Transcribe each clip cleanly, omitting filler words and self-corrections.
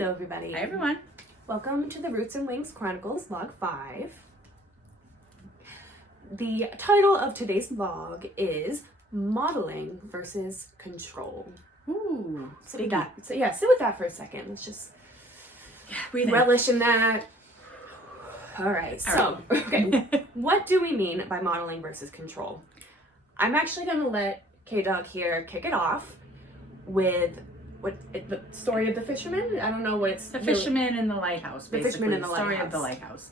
Hello everybody. Hi everyone. Welcome to the Roots and Wings Chronicles Log 5. The title of today's vlog is Modeling versus Control. Ooh, Sit with that. So sit with that for a second. Let's just relish in that. Alright, okay. What do we mean by modeling versus control? I'm actually going to let K-Dog here kick it off with the story of the fisherman. I don't know what it's... The fisherman in the lighthouse, basically. The fisherman in the story lighthouse. of the lighthouse.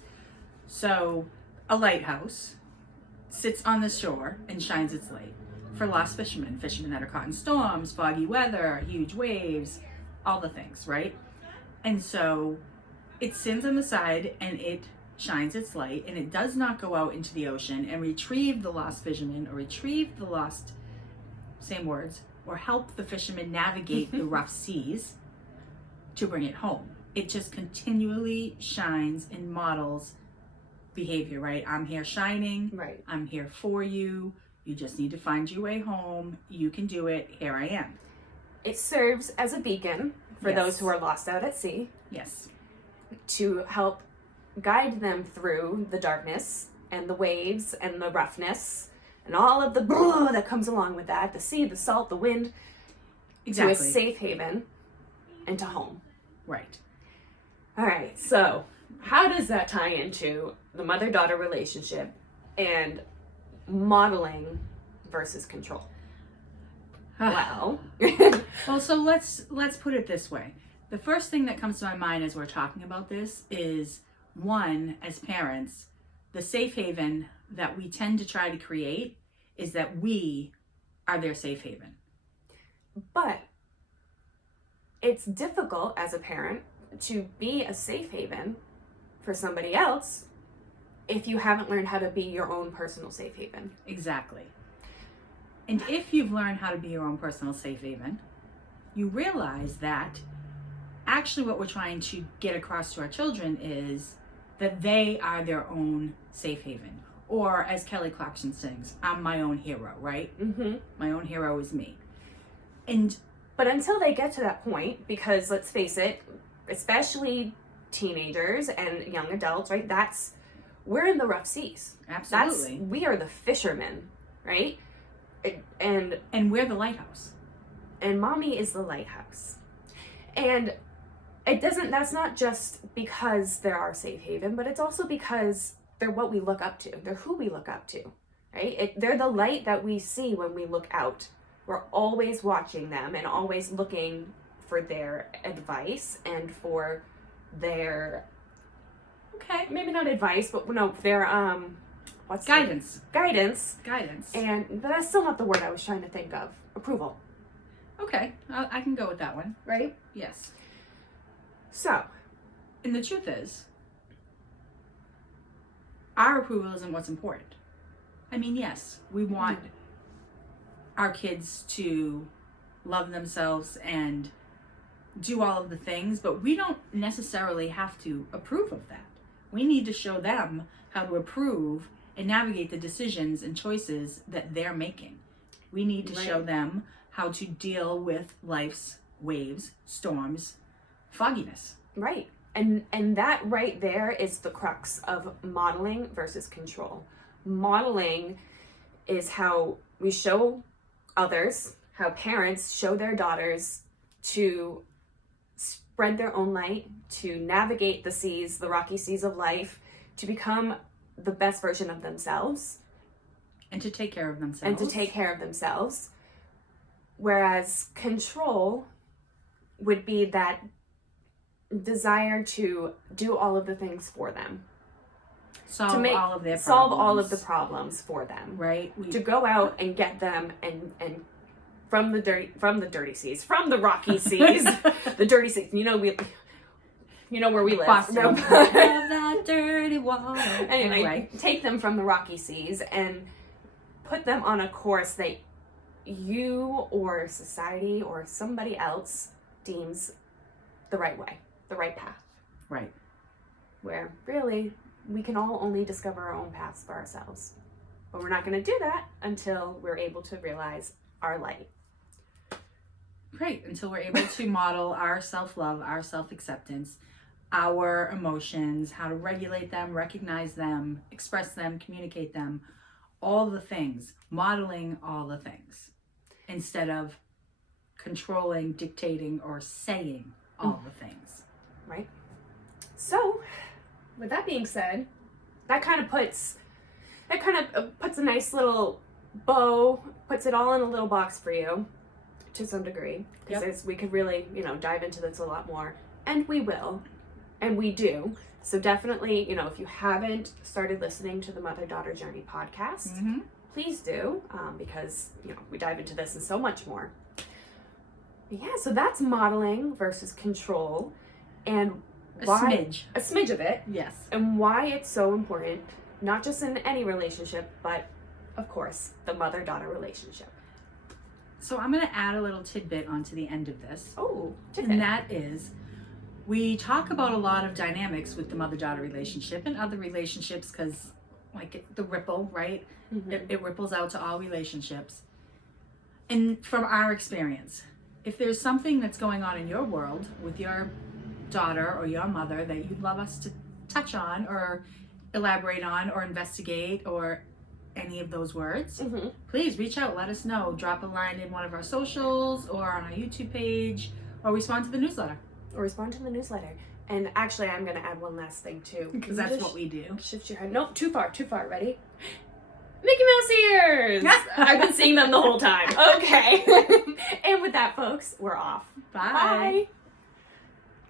So, a lighthouse sits on the shore and shines its light for lost fishermen that are caught in storms, foggy weather, huge waves, all the things, right? And so, it sits on the side and it shines its light, and it does not go out into the ocean and retrieve the lost fisherman or retrieve the lost, same words, or help the fisherman navigate the rough seas to bring it home. It just continually shines and models behavior, right? I'm here shining. Right. I'm here for you. You just need to find your way home. You can do it. Here I am. It serves as a beacon for those who are lost out at sea. Yes. To help guide them through the darkness and the waves and the roughness and all of the blah that comes along with that, the sea, the salt, the wind, exactly. to a safe haven and to home. Right. All right, so how does that tie into the mother-daughter relationship and modeling versus control? Well, so let's put it this way. The first thing that comes to my mind as we're talking about this is, one, as parents, the safe haven that we tend to try to create is that we are their safe haven. But it's difficult as a parent to be a safe haven for somebody else if you haven't learned how to be your own personal safe haven. Exactly. And if you've learned how to be your own personal safe haven, you realize that actually what we're trying to get across to our children is that they are their own safe haven. Or as Kelly Clarkson sings, I'm my own hero, right? Mm-hmm. My own hero is me. But until they get to that point, because let's face it, especially teenagers and young adults, right? We're in the rough seas. Absolutely. We are the fishermen, right? And we're the lighthouse. And mommy is the lighthouse. And that's not just because they're our safe haven, but it's also because they're what we look up to. They're who we look up to, right? They're the light that we see when we look out. We're always watching them and always looking for their advice and for their, maybe not advice, but no, their, Guidance. Guidance. And but that's still not the word I was trying to think of. Approval. Okay, I can go with that one. Right? Yes. So. And the truth is, our approval isn't what's important. I mean, yes, we want our kids to love themselves and do all of the things, but we don't necessarily have to approve of that. We need to show them how to approve and navigate the decisions and choices that they're making. We need to show them how to deal with life's waves, storms, fogginess. Right. And that right there is the crux of modeling versus control. Modeling is how we show others, how parents show their daughters to spread their own light, to navigate the seas, the rocky seas of life, to become the best version of themselves. And to take care of themselves. Whereas control would be that desire to do all of the things for them. Solve all of their problems. Solve all of the problems for them. Right. To go out and get them and from the dirty seas, from the rocky seas, the dirty seas. You know where we live. Boston. That dirty water. Anyway, take them from the rocky seas and put them on a course that you or society or somebody else deems the right way, the right path. Right. Where really we can all only discover our own paths for ourselves. But we're not going to do that until we're able to realize our light. Right, until we're able to model our self-love, our self-acceptance, our emotions, how to regulate them, recognize them, express them, communicate them, all the things, modeling all the things instead of controlling, dictating, or saying all the things. Right. So, with that being said, that kind of puts a nice little bow, puts it all in a little box for you to some degree, because we could really, dive into this a lot more, and we will, and we do. So definitely, if you haven't started listening to the Mother-Daughter Journey podcast, please do, because, we dive into this and so much more. But yeah, so that's modeling versus control, and a smidge of it. Yes. And why it's so important, not just in any relationship, but of course, the mother-daughter relationship. So I'm going to add a little tidbit onto the end of this. Oh, tidbit. And that is, we talk about a lot of dynamics with the mother-daughter relationship and other relationships, because the ripple, right? It ripples out to all relationships. And from our experience, if there's something that's going on in your world with your daughter or your mother that you'd love us to touch on or elaborate on or investigate or any of those words, please reach out, let us know. Drop a line in one of our socials or on our YouTube page, or respond to the newsletter. And actually, I'm going to add one last thing too. Because that's what we do. Shift your head. Nope, too far. Ready? Mickey Mouse ears! I've been seeing them the whole time. Okay. And with that, folks, we're off. Bye.